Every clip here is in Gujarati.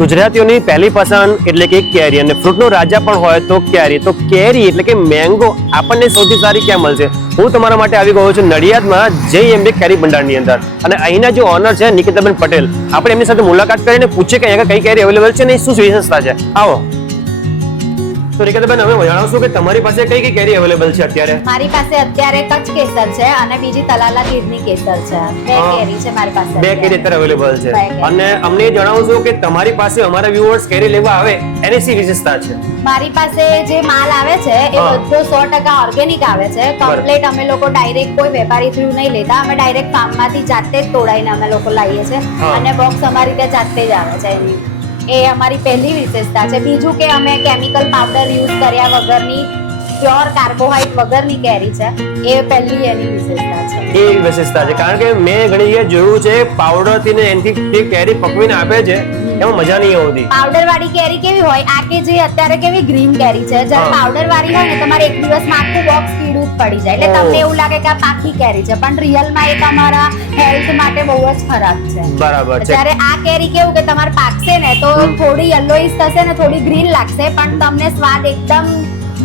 ગુજરાતીઓની પહેલી પસંદ એટલે કે કેરી અને ફ્રૂટનો રાજા પણ હોય તો કેરી. તો કેરી એટલે કે મેંગો આપણને સૌથી સારી ક્યાં મળશે? હું તમારા માટે આવી ગયો છું નડિયાદમાં જય અંબે કેરી ભંડારની અંદર, અને અહીંના જે ઓનર છે નિકિતાબેન પટેલ, આપણે એમની સાથે મુલાકાત કરીને પૂછીએ કે અહીંયા કઈ કેરી અવેલેબલ છે ને શું વિશેષતા છે. આવો. તો નિકિતાબેન, અમે જણાવશું કે તમારી પાસે કઈ કઈ કેરી અવેલેબલ છે અત્યારે? મારી પાસે અત્યારે કચ્છ કેસર છે અને બીજી તલાલા ગીરની કેસર છે. બે કેરી છે મારી પાસે. બે કેરી અત્યારે અવેલેબલ છે. અને અમને જણાવશો કે તમારી પાસે અમારા વ્યુઅર્સ કેરી લેવા આવે એની શી વિશેષતા છે? મારી પાસે જે માલ આવે છે એ બધો 100% ઓર્ગેનિક આવે છે. કમ્પ્લીટ અમે લોકો ડાયરેક્ટ કોઈ વેપારી થ્રુ નહીં લેતા, અમે ડાયરેક્ટ ફાર્મમાંથી જાતે જ તોડાઈને અમે લોકો લાવીએ છીએ અને બોક્સ અમારી ત્યાં જાતે જ આવે છે. એ અમારી પહેલી વિશેષતા છે. બીજું કે અમે કેમિકલ પાવડર યુઝ કર્યા વગરની પ્યોર કાર્બોહાઈડ્રેટ વગરની કેરી છે. એ પહેલી એની વિશેષતા છે. એ વિશેષતા છે, કારણ કે મેં ઘણી જગ્યાએ જોયું છે પાવડર થી ને એનથી કેરી પકવીને આપે છે, એમાં મજા નહીં આવતી. પાવડર વાળી કેરી કેવી હોય, આ કે જે અત્યારે કેવી ગ્રીન કેરી છે, જ્યારે પાવડર વાળી હોય ને તમારે એક દિવસમાં આખું બોક્સ પીળું જ પડી જાય, એટલે તમને એવું લાગે કે આ પાકી કેરી છે, પણ રિયલમાં એ તમારા હેલ્થ માટે બહુ જ ખરાબ છે. બરાબર છે. જ્યારે આ કેરી કેવું કે તમારે પાકશે ને તો થોડી યલોઈશ થશે ને થોડી ગ્રીન લાગશે, પણ તમને સ્વાદ એકદમ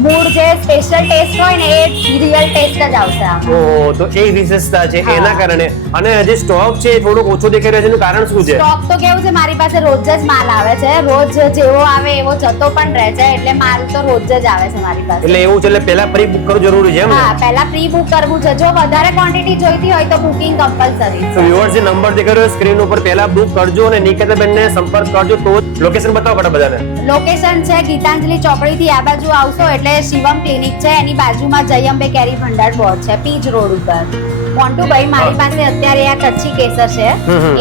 મૂળ જે સ્પેશિયલ ટેસ્ટ હોય ને એ રિયલ ટેસ્ટ જ આવશે આમાં. ઓહો, તો એ વિશેષતા છે એના કારણે. અને જે સ્ટોક છે એ થોડોક ઓછો દેખાઈ રહ્યો છે, એનું કારણ શું છે? સ્ટોક તો કેવું છે, મારી પાસે રોજ જ માલ આવે છે, રોજ જેવો આવે એવો જતો પણ રહે છે, એટલે માલ તો રોજ જ આવે છે મારી પાસે. એટલે એવું છે, એટલે પહેલા પ્રી બુક કરવું જરૂરી છે એમ ને? હા, પહેલા પ્રી બુક કરવું છે. જો વધારે ક્વોન્ટિટી જોઈતી હોય તો બુકિંગ કમ્પલસરી છે. તો વ્યુઅર્સ, જે નંબર દેખાઈ રહ્યો સ્ક્રીન ઉપર પહેલા બુક કરજો અને નિકિતાબેનને સંપર્ક કરજો. તો લોકેશન બતાવો ફટાફટ બધાને. લોકેશન છે ગીતાંજલિ ચોકડી થી આ બાજુ આવશો એટલે શિવમ ક્લિનિક છે, એની બાજુમાં જય અંબે કેરી ભંડાર બોર્ડ છે, પીજ રોડ ઉપર. મોન્ટુભાઈ, મારી પાસે અત્યારે આ કચ્છી કેસર છે,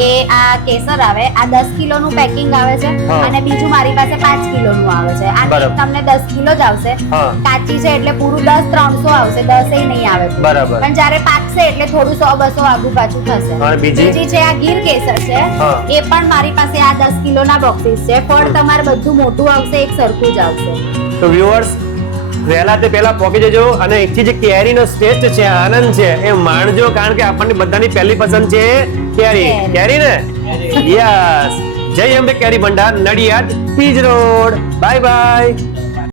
એ આ કેસર આવે, આ 10 કિલોનું પેકિંગ આવે છે, અને બીજું મારી પાસે 5 કિલોનું આવે છે. આ તમને 10 કિલો જ આવશે, કાચી છે એટલે પૂરું 10 300 આવશે, 10 એ નહીં આવે. બરાબર. પણ જ્યારે પાકશે એટલે થોડું 100 200 આગુ પાછું થશે. બીજી છે આ ગીર કેસર છે, એ પણ મારી પાસે આ 10 કિલોના બોક્સિસ છે. ફળ તમારે બધું મોટું આવશે, એક સરખું જ આવશે. તો વ્યુઅર્સ, વહેલા તે પહેલા પહોંચી જજો અને એકથી જે કેરીનો ટેસ્ટ છે, આનંદ છે, એ માણજો, કારણ કે આપણને બધાની પહેલી પસંદ છે કેરી. કેરી ને? યસ. જય અંબે કેરી ભંડાર, Nadiad, Pij road. Bye bye.